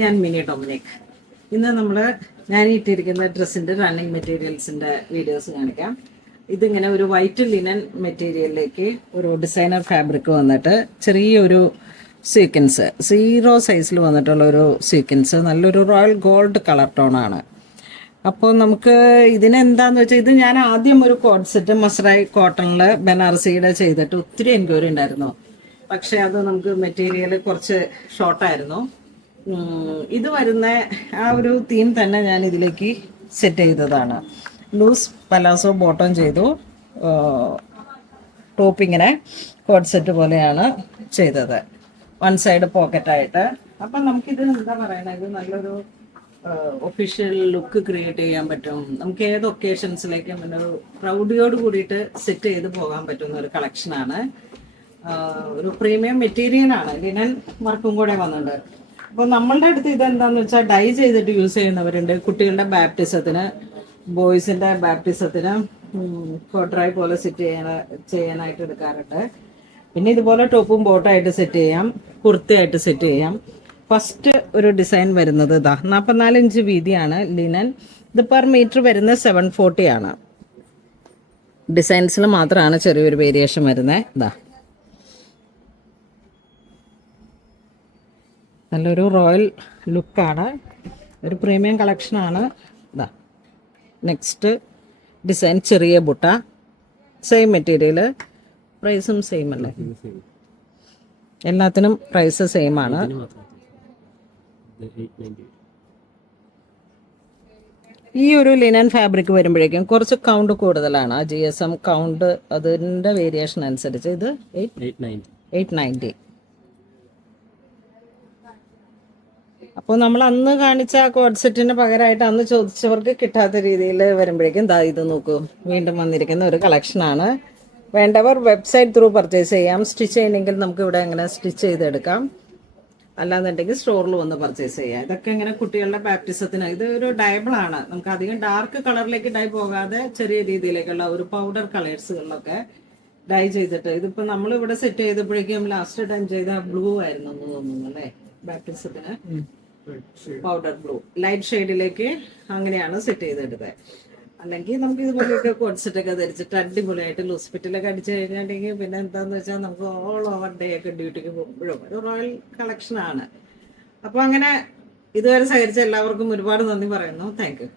ഞാൻ mini Dominic. ഇന്ന് ഞാൻ ഇട്ടിരിക്കുന്ന ഡ്രസ്സിൻ്റെ റണ്ണിങ് മെറ്റീരിയൽസിൻ്റെ വീഡിയോസ് കാണിക്കാം. ഇതിങ്ങനെ ഒരു വൈറ്റ് ലിനൻ മെറ്റീരിയലിലേക്ക് ഒരു ഡിസൈനർ ഫാബ്രിക് വന്നിട്ട് ചെറിയൊരു സീക്വൻസ് 0 സൈസിൽ വന്നിട്ടുള്ള ഒരു സീക്വൻസ്, നല്ലൊരു റോയൽ ഗോൾഡ് കളർ ടോണാണ്. അപ്പോൾ നമുക്ക് ഇതിനെന്താന്ന് വെച്ചാൽ, ഇത് ഞാൻ ആദ്യം ഒരു കോഡ് സെറ്റ് മസ്രായി കോട്ടണിൽ ബനാറസിയുടെ ചെയ്തിട്ട് ഒത്തിരി എൻക്വയറി ഉണ്ടായിരുന്നു. പക്ഷേ അത് നമുക്ക് മെറ്റീരിയൽ കുറച്ച് ഷോർട്ടായിരുന്നു. ഇത് വരുന്ന ആ ഒരു തീം തന്നെ ഞാൻ ഇതിലേക്ക് സെറ്റ് ചെയ്തതാണ്. ലൂസ് പലാസോ ബോട്ടം ചെയ്തു, ടോപ്പിങ്ങനെ കോഡ് സെറ്റ് പോലെയാണ് ചെയ്തത്, 1 സൈഡ് പോക്കറ്റായിട്ട്. അപ്പം നമുക്കിത് എന്താ പറയുന്നത്, ഇത് നല്ലൊരു ഒഫീഷ്യൽ ലുക്ക് ക്രിയേറ്റ് ചെയ്യാൻ പറ്റും. നമുക്ക് ഏത് ഒക്കേഷൻസിലേക്കും ഒരു പ്രൗഡിയോട് കൂടിയിട്ട് സെറ്റ് ചെയ്ത് പോകാൻ പറ്റുന്ന ഒരു കളക്ഷനാണ്. ഒരു പ്രീമിയം മെറ്റീരിയലാണ്, ലിനൻ വർക്കും കൂടെ വന്നിട്ടുണ്ട്. അപ്പോൾ നമ്മളുടെ അടുത്ത് ഇതെന്താണെന്ന് വെച്ചാൽ ഡൈ ചെയ്തിട്ട് യൂസ് ചെയ്യുന്നവരുണ്ട്. കുട്ടികളുടെ ബാപ്റ്റിസത്തിന്, ബോയ്സിൻ്റെ ബാപ്റ്റിസത്തിന് കോട്ടറായി പോലെ സെറ്റ് ചെയ്യാനായിട്ട് എടുക്കാറുണ്ട്. പിന്നെ ഇതുപോലെ ടോപ്പും ബോട്ടായിട്ട് സെറ്റ് ചെയ്യാം, കുർത്തയായിട്ട് സെറ്റ് ചെയ്യാം. ഫസ്റ്റ് ഒരു ഡിസൈൻ വരുന്നത് ഇതാ, 44 ഇഞ്ച് വീതിയാണ് ലിനൻ. ഇത് പെർ മീറ്റർ വരുന്നത് 740 ആണ്. ഡിസൈൻസിൽ മാത്രമാണ് ചെറിയൊരു വേരിയേഷൻ വരുന്നത്. ഇതാ നല്ലൊരു റോയൽ ലുക്കാണ്, ഒരു പ്രീമിയം കളക്ഷനാണ്. ഇതാ നെക്സ്റ്റ് ഡിസൈൻ, ചെറിയ ബുട്ട, സെയിം മെറ്റീരിയൽ, പ്രൈസും സെയിം അല്ലേ? എല്ലാത്തിനും പ്രൈസ് സെയിം ആണ്. ഈ ഒരു ലിനൻ ഫാബ്രിക് വരുമ്പോഴേക്കും കുറച്ച് കൗണ്ട് കൂടുതലാണ്. ആ GSM കൗണ്ട് അതിൻ്റെ വേരിയേഷൻ അനുസരിച്ച് ഇത് 890. അപ്പോൾ നമ്മൾ അന്ന് കാണിച്ച ആ കോഡ് സെറ്റിന് പകരമായിട്ട് അന്ന് ചോദിച്ചവർക്ക് കിട്ടാത്ത രീതിയിൽ വരുമ്പോഴേക്കും ദാ ഇത് നോക്കൂ, വീണ്ടും വന്നിരിക്കുന്ന ഒരു കളക്ഷനാണ്. വേണ്ടവർ വെബ്സൈറ്റ് ത്രൂ പർച്ചേസ് ചെയ്യാം. സ്റ്റിച്ച് ചെയ്യണമെങ്കിൽ നമുക്ക് ഇവിടെ അങ്ങനെ സ്റ്റിച്ച് ചെയ്തെടുക്കാം, അല്ലാന്നുണ്ടെങ്കിൽ സ്റ്റോറിൽ വന്ന് പർച്ചേസ് ചെയ്യാം. ഇതൊക്കെ ഇങ്ങനെ കുട്ടികളുടെ ബാപ്റ്റിസത്തിന്, ഇത് ഒരു ഡയബിളാണ്. നമുക്ക് അധികം ഡാർക്ക് കളറിലേക്ക് ഡൈ പോകാതെ ചെറിയ രീതിയിലേക്കുള്ള ഒരു പൗഡർ കളേഴ്സുകളിലൊക്കെ ഡൈ ചെയ്തിട്ട്, ഇതിപ്പോൾ നമ്മളിവിടെ സെറ്റ് ചെയ്തപ്പോഴേക്കും ലാസ്റ്റ് ടൈം ചെയ്ത ബ്ലൂ ആയിരുന്നു എന്ന് തോന്നുന്നു അല്ലേ? ബാപ്റ്റിസത്തിന് പൗഡർ ബ്ലൂ ലൈറ്റ് ഷെയ്ഡിലേക്ക് അങ്ങനെയാണ് സെറ്റ് ചെയ്തെടുത്തത്. അല്ലെങ്കിൽ നമുക്ക് ഇതുപോലെയൊക്കെ കോഡ് സെറ്റൊക്കെ ധരിച്ചിട്ട് അടിപൊളിയായിട്ട് ലൂസ് ഫിറ്റിലൊക്കെ അടിച്ചു കഴിഞ്ഞിട്ടുണ്ടെങ്കിൽ പിന്നെ എന്താന്ന് വെച്ചാൽ നമുക്ക് ഓൾ ഓവർ ഡേ ഒക്കെ ഡ്യൂട്ടിക്ക് പോകുമ്പോഴും ഒരു റോയൽ കളക്ഷനാണ്. അപ്പോൾ അങ്ങനെ ഇതുവരെ സഹകരിച്ച എല്ലാവർക്കും ഒരുപാട് നന്ദി പറയുന്നു. Thank you.